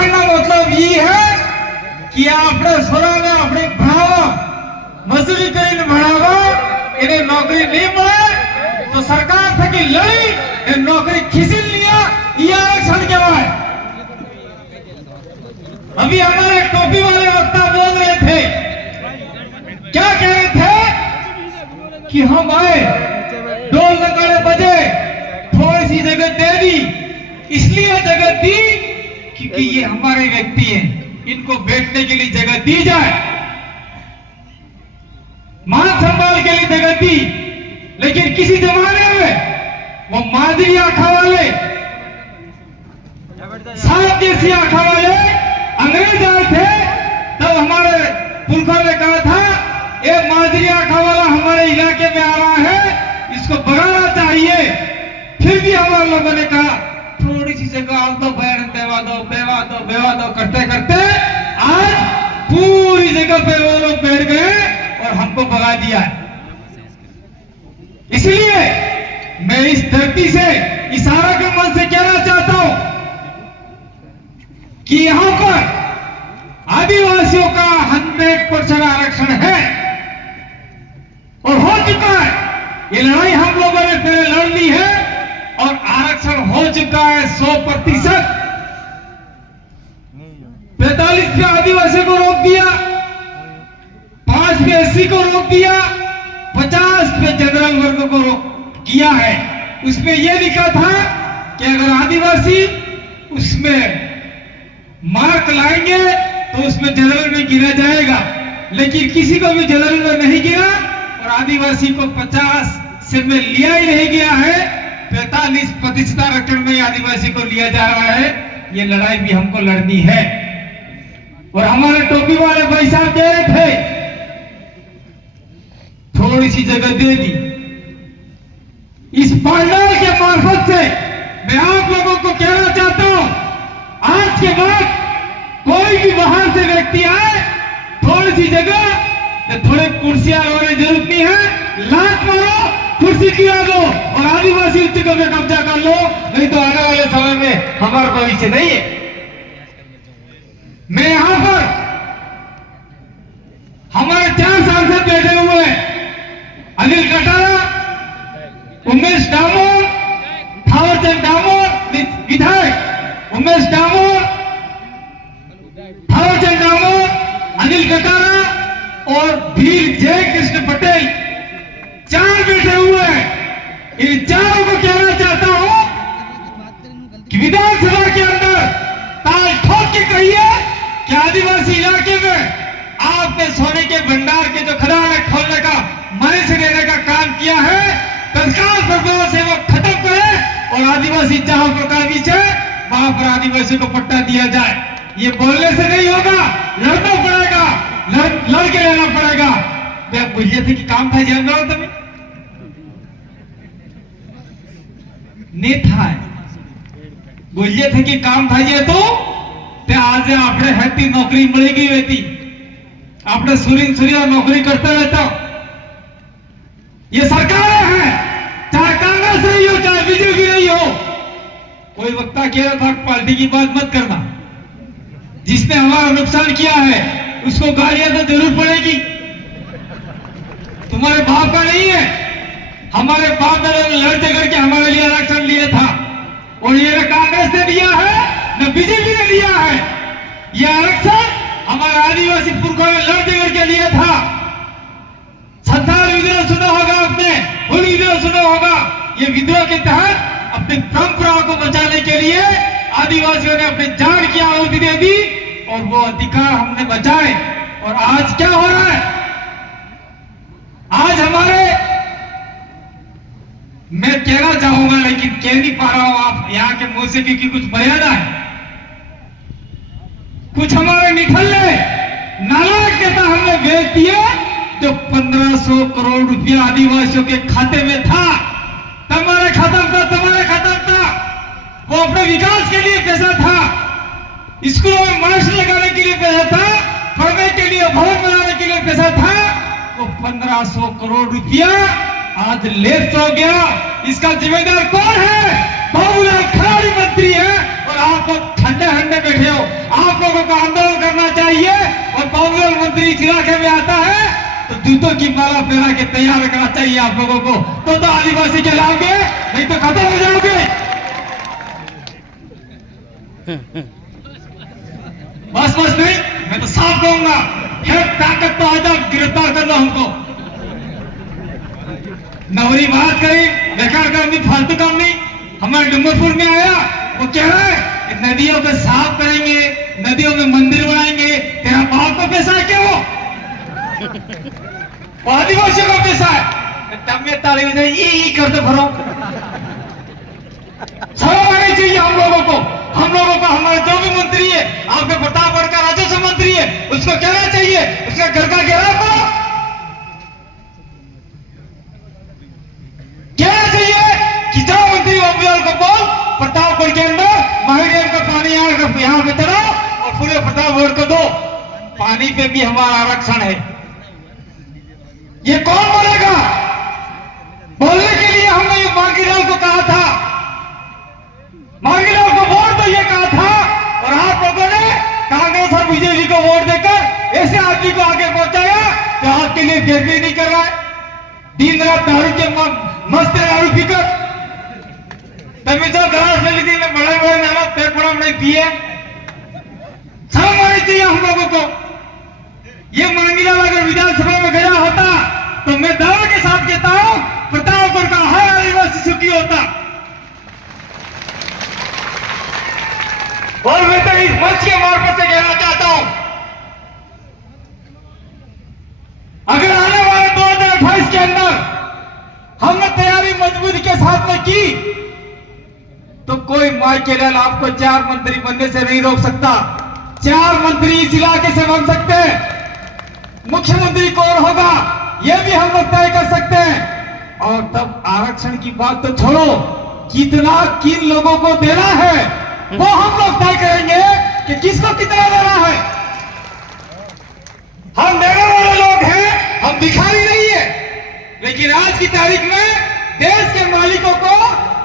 ઘોષણાનો મતલબ એ હે કે આપણે સોરાને આપણે ભણાવવા મજૂરી કરીને ભણાવવા એને નોકરી નહીં મળે તો સરકાર થકી લઈ એ નોકરી ખીસી लिया ये आरक्षण कहवाए। अभी हमारे टोपी वाले वक्ता बोल रहे थे, क्या कह रहे थे कि हम आए ढोल नगाड़े बजे थोड़ी सी जगह दे दी, इसलिए जगह दी क्योंकि ये हमारे व्यक्ति हैं, इनको बैठने के लिए जगह दी जाए, मान संभाल के लिए जगह दी। लेकिन किसी जमाने में वो मादरी आंखा वाले सात देसी आंखा वाले अंग्रेज आए थे, तब हमारे पुरखों ने कहा था ये मादरी आंखा वाला हमारे इलाके में आ रहा है, इसको भगाना चाहिए। फिर भी हमारे लोगों ने कहा थोड़ी सी जगह आप तो बैठ देवा दो बेवा दो बेवा दो करते करते आज पूरी जगह पे वो लोग बैठ गए और हमको भगा दिया है। इसलिए मैं इस धरती से इशारा के मन से कहना चाहता हूं कि यहां पर आदिवासियों का 100% आरक्षण है और हो चुका है। ये लड़ाई हम लोगों ने पहले लड़ ली है और आरक्षण हो चुका है 100%। 45 पे आदिवासी को रोक दिया, 5 पे एससी को रोक दिया, 50 पे जनरल वर्ग को रोक किया है। उसमें यह लिखा था कि अगर आदिवासी उसमें मार्क लाएंगे तो उसमें जनरल में गिरा जाएगा, लेकिन किसी को भी जनरल में नहीं गिरा और आदिवासी को 50 से में लिया ही नहीं गया है। 45% आरक्षण में आदिवासी को लिया जा रहा है। ये लड़ाई भी हमको लड़नी है। और हमारे टोपी वाले भाई साहब कह रहे थे थोड़ी सी जगह दे दी। इस पंडाल के मार्फत से मैं आप लोगों को कहना चाहता हूं, आज के बाद कोई भी बाहर से व्यक्ति आए, थोड़ी सी जगह थोड़े कुर्सियां होने जरूरत नहीं है, लात मारो कुर्सी गिरा दो और आदिवासी उच्च में कब्जा कर लो, नहीं तो आने वाले समय में हमारा भविष्य नहीं है। मैं यहां पर हमारे 4 सांसद बैठे हुए हैं, अनिल कटारा, उमेश डामोर, थावरचंद डामोर विधायक, उमेश डामोर, थावरचंद डामोर, अनिल कटारा और वीर जय कृष्ण पटेल 4 बैठे हुए हैं। इन चारों को कहना चाहता हूं कि विधानसभा के अंदर ताल ठोक के कहिए कि आदिवासी इलाके में आपने सोने के भंडार के जो खदान खोलने का मनुष्य देने का काम किया है, तत्काल प्रभाव से वो खत्म करे और आदिवासी जहां पर काबिज है वहां पर आदिवासी को पट्टा दिया जाए। ये बोलने से नहीं होगा, लड़ना पड़ेगा, लड़ के लेना पड़ेगा। मैं बोलिए थे कि काम था जान रहा તમે नहीं था, बोलिए थे कि काम था जे तो ते आज આપણે હેતી નોકરી મળી ગઈ હતી, આપણે સુરીન નોકરી કરતા રહેતા। ये सरकार है, चाहे कांग्रेस रही हो चाहे बीजेपी रही हो। कोई वक्ता कह रहा था पार्टी की बात मत करना, जिसने हमारा नुकसान किया है उसको गालियां तो जरूर पड़ेगी। तुम्हारे बाप का नहीं है, हमारे बाप दादा ने लड़ झगड़ के हमारे लिए आरक्षण लिया था और ये न कांग्रेस ने लिया है न बीजेपी ने लिया है। ये आरक्षण हमारे आदिवासी पुरखों ने लड़ झगड़ के लिया था। संथाल विद्रोह सुना होगा आपने, हुल विद्रोह सुना होगा। ये विद्रोह के तहत अपनी परंपराओं को बचाने के लिए आदिवासियों ने अपनी जान की आहुति दे दी और वो अधिकार हमने बचाए। और आज क्या हो रहा है, आज हमारे, मैं कहना चाहूंगा लेकिन कह नहीं पा रहा हूं आप यहां के मुंह से, क्योंकि कुछ मर्यादा है। कुछ हमारे निठल्ले नालायक नेता हमने भेज दिए जो 1500 करोड़ रुपया आदिवासियों के खाते में था। तुम्हारे खत्म था, वो अपने विकास के लिए पैसा था, स्कूलों में मनुष्य लगाने के लिए पैसा था, पढ़ने के लिए भवन बनाने के लिए पैसा था। वो 1500 करोड़ रुपया आज लेफ्ट हो गया। इसका जिम्मेदार कौन है? बाबूलाल खराड़ी मंत्री है और आप लोग ठंडे ठंडे बैठे हो। आप लोगों को आंदोलन करना चाहिए और कांग्रेस मंत्री इस इलाके में आता है तो जूतों की माला पहना के तैयार रखना चाहिए आप लोगों को, तो आदिवासी कहलाओगे, नहीं तो खत्म हो जाओगे। बस बस नहीं, मैं तो साफ कहूंगा, है ताकत तो आजा गिरफ्तार कर लो हमको। नवरी बात करी, बेकार काम नहीं, फालतू काम नहीं। हमारे डूंगरपुर में आया, वो कह रहा है कि नदियों को साफ करेंगे, नदियों में मंदिर बनाएंगे। तेरा बाप का पैसा है क्या वो? आदिवासियों का पैसा है। तबियत ताली में ये करते भरो। शर्म आनी चाहिए हम लोगों को। हम लोगों को हमारे जो भी मंत्री है, आपके प्रतापगढ़ का राजस्व मंत्री है, उसको कहना चाहिए, उसका घर का घेराव करो। कहना चाहिए कि जो मंत्री अभियान को बोल, प्रतापगढ़ के अंदर महाडेव का पानी यहाँ पे चलाओ और पूरे प्रतापगढ़ को दो। पानी पे भी हमारा आरक्षण है। ये कौन बोलेगा? बोलने के लिए हमने ये मांगीलाल को कहा था, मांगीलाल को वोट दो ये कहा था, और आप लोगों ने कांग्रेस और बीजेपी को वोट देकर ऐसे आदमी को आगे पहुंचाया जो आपके लिए फिर भी नहीं कर रहा है। दिन रात दारू के मस्त दारू पीकर तभी जो ग्लास में ली बड़े बड़े नाला पेट बड़ा बड़े पिए। शर्म आनी चाहिए हम लोगों को। ये मांगीलाल अगर विधानसभा में गया होता तो मैं दावे के साथ कहता हूं प्रतापगढ़ का हर आदिवासी सुखी होता। और मैं तो इस मंच के मार्फत से कहना चाहता हूं, अगर आने वाले 2028 के अंदर हमने तैयारी मजबूती के साथ में की तो कोई माइकेलाल आपको 4 मंत्री बनने से नहीं रोक सकता। 4 मंत्री इस इलाके से बन सकते हैं। मुख्यमंत्री कौन होगा यह भी हम लोग तय कर सकते हैं। और तब आरक्षण की बात तो छोड़ो, कितना किन लोगों को देना है वो हम लोग तय करेंगे कि किसको कितना देना है। हम देने वाले लोग हैं, हम भिखारी नहीं है। लेकिन आज की तारीख में देश के मालिकों को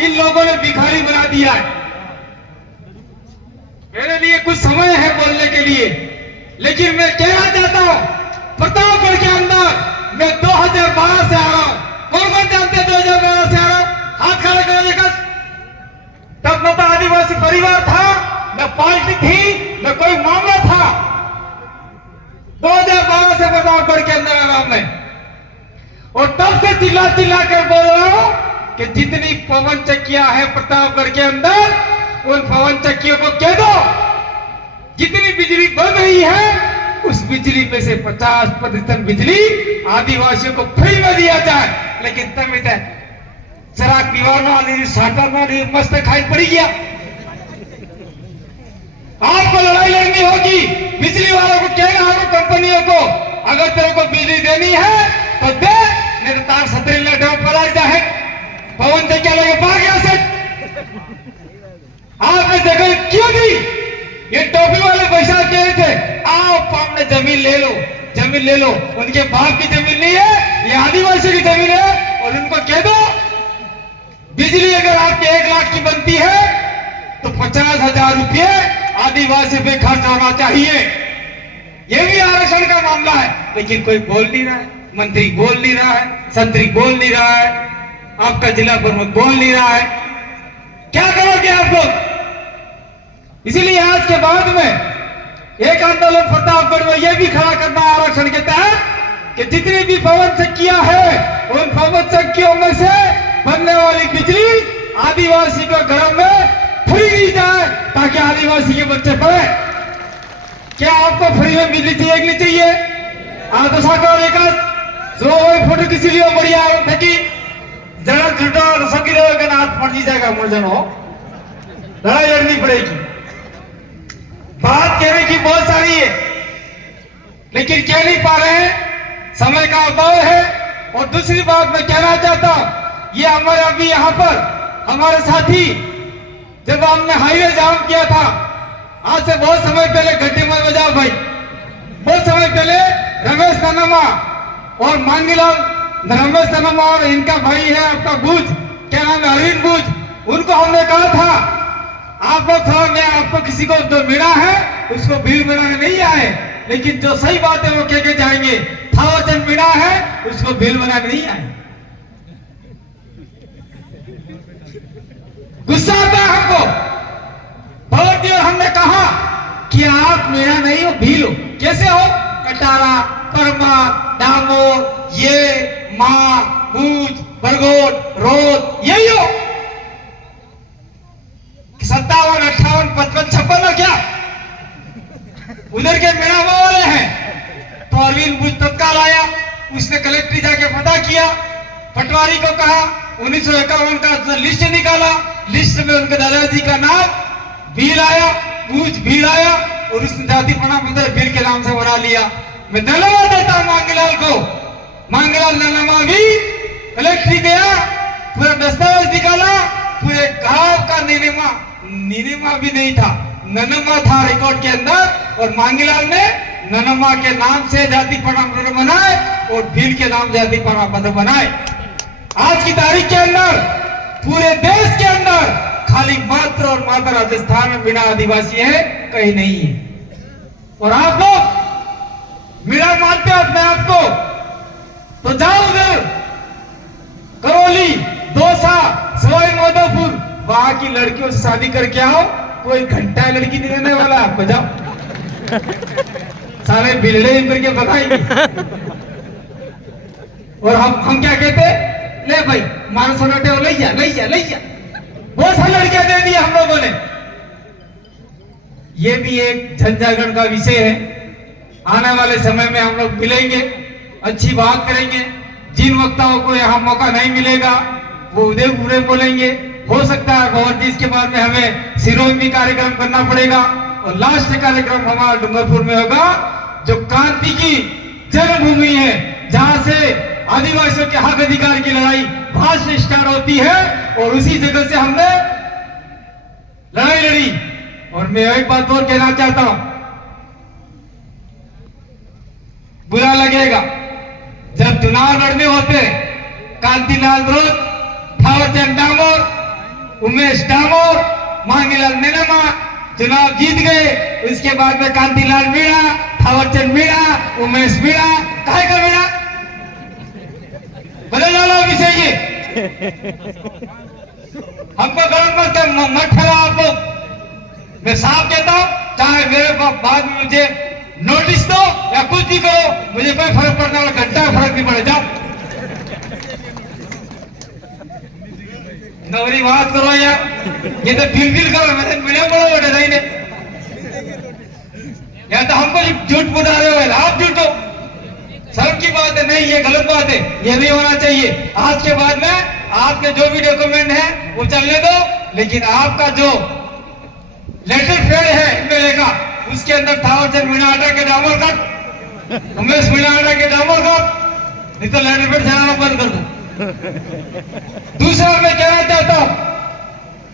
इन लोगों ने भिखारी बना दिया है। मेरे लिए कुछ समय है बोलने के लिए, लेकिन मैं कहना चाहता हूं प्रतापगढ़ के अंदर मैं 2012 से आ रहा हूं। कौन कौन जानते हैं 2012 से आ रहा हूं? हाथ खड़ा करो देखा। तब न तो आदिवासी परिवार था, न पार्टी थी, न कोई मामला था। 2012 से प्रतापगढ़ के अंदर आ रहा हूं मैं, और तब से चिल्ला चिल्ला कर बोल रहा हूं कि जितनी पवन चक्कियां हैं प्रतापगढ़ के अंदर, उन पवन चक्कियों को कह दो जितनी बिजली बन रही है उस बिजली में से 50% बिजली आदिवासियों को फ्री में दिया जाए। लेकिन तब शराब पीवाना साटा मस्त खाई पड़ी गया। आपको लड़ाई लड़नी होगी, बिजली वालों को कहना होगा, कंपनियों को, अगर तेरे को बिजली देनी है तो दे, मेरे तार 17 लटों पलट जाए। पवन से क्या लगे भाग गया से। आपने जगह क्यों दी? ये टोपी वाले पैसा कह रहे थे आओ अपने जमीन ले लो, जमीन ले लो। उनके बाप की जमीन नहीं है, ये आदिवासी की जमीन है। और उनको कह दो बिजली अगर आपके 1 लाख की बनती है तो 50,000 रुपये आदिवासी पे खर्च होना चाहिए। ये भी आरक्षण का मामला है। लेकिन कोई बोल नहीं रहा है, मंत्री बोल नहीं रहा है, संतरी बोल नहीं रहा है, आपका जिला प्रमुख बोल नहीं रहा है। क्या करोगे आप लोग? इसीलिए आज के बाद में एक आंदोलन प्रतापगढ़ में यह भी खड़ा करना है आरक्षण के तहत कि जितनी भी पवन चक्कियां हैं उन पवन चक्कियों में से बनने वाली बिजली आदिवासी को घरों में फ्री दी जाए ताकि आदिवासी के बच्चे पढ़े। क्या आपको फ्री में बिजली चाहिए कि नहीं चाहिए? तो साकार एक फोटो किसी लिए बढ़िया थकी जरा झूठा सकी रहेगा ना, हाथ पड़ जाएगा मुर्जन हो, लड़ाई लड़नी पड़ेगी। बात कहने की बहुत सारी है लेकिन कह नहीं पा रहे हैं, समय का अभाव है। और दूसरी बात मैं कहना चाहता हूं, ये हमारे अभी यहाँ पर हमारे साथी जब हमने हाईवे जाम किया था आज से बहुत समय पहले, घंटे में बजाओ भाई, बहुत समय पहले रमेश ननमा और मांगीलाल, रमेश ननमा और इनका भाई है आपका बूझ, क्या नाम है, अरविंद बूझ, उनको हमने कहा था आप लोग समझ में, आपको किसी को जो मिला है उसको भीड़ बनाने नहीं आए, लेकिन जो सही बात है वो कह के जाएंगे। थावरचंद मीणा है उसको भीड़ बनाने नहीं आए। गुस्सा आता है हमको बहुत ही, और हमने कहा कि आप मीणा नहीं हो, भील हो। कैसे हो? कटारा, परमा, डामोर, ये मां, भूज, बरगोट, रोद, यही हो। 57, 58, 55, 56 हो क्या? उधर के मीणा वाले हैं। तो अरविंद भूज तत्काल आया, उसने कलेक्ट्री जाके पता किया, पटवारी को कहा, 1951 का लिस्ट निकाला, लिस्ट में उनके दादाजी का नाम भील आया, भूज भील आया, और उसने जाति प्रमाण पत्र भील के नाम से बना लिया। मैं धन्यवाद देता हूं मांगीलाल को। मांगीलाल ननमा भी कलेक्ट्री गया, पूरा दस्तावेज निकाला, पूरे गांव का नीलिमा भी नहीं था, ननमा था रिकॉर्ड के अंदर, और मांगीलाल ने ननमा के नाम से जाति प्रमाण पत्र बनाए और भील के नाम जाति प्रमाण पत्र बनाए। आज की तारीख के अंदर पूरे देश के अंदर खाली मात्र और मात्र राजस्थान में मीणा आदिवासी है, कहीं नहीं है। और आप लोग मीणा मानते हो अपने आप को, तो जाओ उधर करौली, दौसा, सवाई माधोपुर, वहां की लड़कियों से शादी करके आओ, कोई घंटा लड़की नहीं देने वाला आपको। जाओ सारे बिल्डे करके बताएंगे। और हम क्या कहते, ले भाई मानो सोनाटे ले जा ले जा ले जा। बहुत सारी लड़कियां दे दी हम लोगों ने। ये भी एक झंझागढ़ का विषय है। आने वाले समय में हम लोग मिलेंगे, अच्छी बात करेंगे। जिन वक्ताओं को यहाँ मौका नहीं मिलेगा वो उदयपुर में बोलेंगे। हो सकता है भवन जी इसके बाद में हमें सिरों में भी कार्यक्रम करना पड़ेगा, और लास्ट कार्यक्रम हमारा डूंगरपुर में होगा, जो क्रांति की जन्मभूमि है, जहां से आदिवासियों के हक अधिकार की लड़ाई भाषण स्टार्ट होती है, और उसी जगह से हमने लड़ाई लड़ी। और मैं एक बात और कहना चाहता हूं, बुरा लगेगा जब चुनाव लड़ने होते, कांतिलाल रोड, थावरचंद डामोर, उमेश डामोर, मांगीलाल ननमा चुनाव जीत गए, उसके बाद में कांतिलाल मीणा, थावरचंद मीणा, उमेश मीणा, काहे का मीणा बदल डाला विषय ये। हमको गलत मत ठहरा आप लोग। मैं साफ कहता हूं, चाहे मेरे बाद में मुझे नोटिस दो या कुछ भी करो, मुझे कोई फर्क पड़ने वाला घंटा फर्क नहीं पड़े। जाओ नवरी बात करो यार, ये तो बिल करो, मैं मिले बोलो बेटे नहीं ने, या तो हमको झूठ बता रहे हो, आप झूठ हो। शर्म की बात है, नहीं ये गलत बात है, ये नहीं होना चाहिए। आज के बाद में आपके जो भी डॉक्यूमेंट है वो चलने दो, लेकिन आपका जो लेटर फेड है एमएलए का, उसके अंदर थावरचंद मीणा हटा के डामोर कर, उमेश मीणा हटा के डामोर कर, नहीं तो लेटर फेड चलाना बंद कर दो। दूसरा मैं कहना चाहता हूं,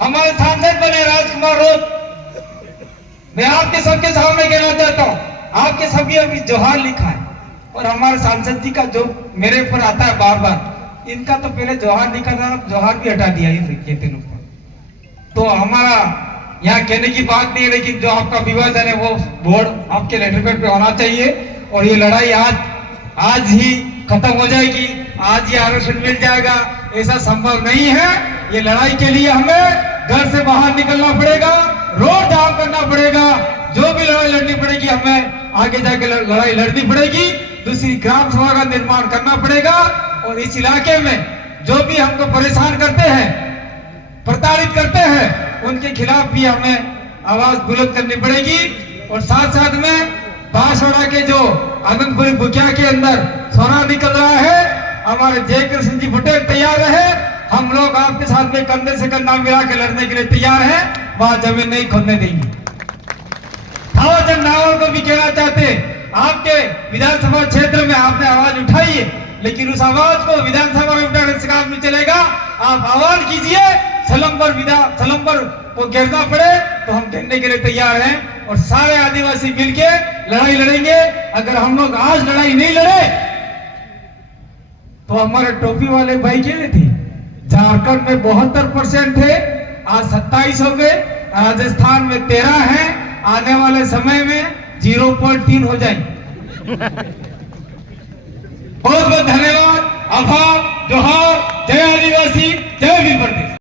हमारे सांसद बने राजकुमार रोज, मैं आपके सबके सामने कहना चाहता हूं, आपके सभी अभी जोहार लिखा है, और हमारे सांसद जी का जो मेरे ऊपर आता है बार बार, इनका तो पहले जोहार लिखा था, जोहार भी हटा दिया कहते लोग। तो हमारा यहाँ कहने की बात नहीं है, लेकिन जो आपका विवादन है वो बोर्ड आपके लेटर पैड पे होना चाहिए, और ये लड़ाई आज ही खत्म हो जाएगी, आज ये आरक्षण मिल जाएगा, ऐसा संभव नहीं है। ये लड़ाई के लिए हमें घर से बाहर निकलना पड़ेगा, रोड जाम करना पड़ेगा, जो भी लड़ाई लड़नी पड़ेगी हमें आगे जाके लड़ाई लड़नी पड़ेगी। दूसरी ग्राम सभा का निर्माण करना पड़ेगा, और इस इलाके में जो भी हमको परेशान करते हैं, प्रताड़ित करते हैं, उनके खिलाफ भी हमें आवाज बुलंद करनी पड़ेगी। और साथ साथ में बांसवाड़ा के जो आनंदपुरी बुकिया के अंदर सोना निकल रहा है, हमारे जयकृष्ण जी पटेल तैयार है, हम लोग आपके साथ में कंधे से कंधा मिला के लड़ने के लिए तैयार है, वहां जमीन नहीं खोदने देंगे। थावरचंद डामोर को भी कहना चाहते, आपके विधानसभा क्षेत्र में आपने आवाज उठाई है, लेकिन उस आवाज को विधानसभा में उठाने से काम नहीं चलेगा। आप आवाज कीजिए, सलम्बर को घेरना पड़े तो हम घेरने के लिए तैयार हैं, और सारे आदिवासी मिलके लड़ाई लड़ेंगे। अगर हम लोग आज लड़ाई नहीं लड़े तो हमारे टोपी वाले भाई क्या थे, झारखंड में 72% थे, आज 27 हो गए, राजस्थान में 13 है, आने वाले समय में 0.3 हो जाएंगे। बहुत बहुत धन्यवाद, आभार, जोहार, जय आदिवासी, जय भीम प्रदेश।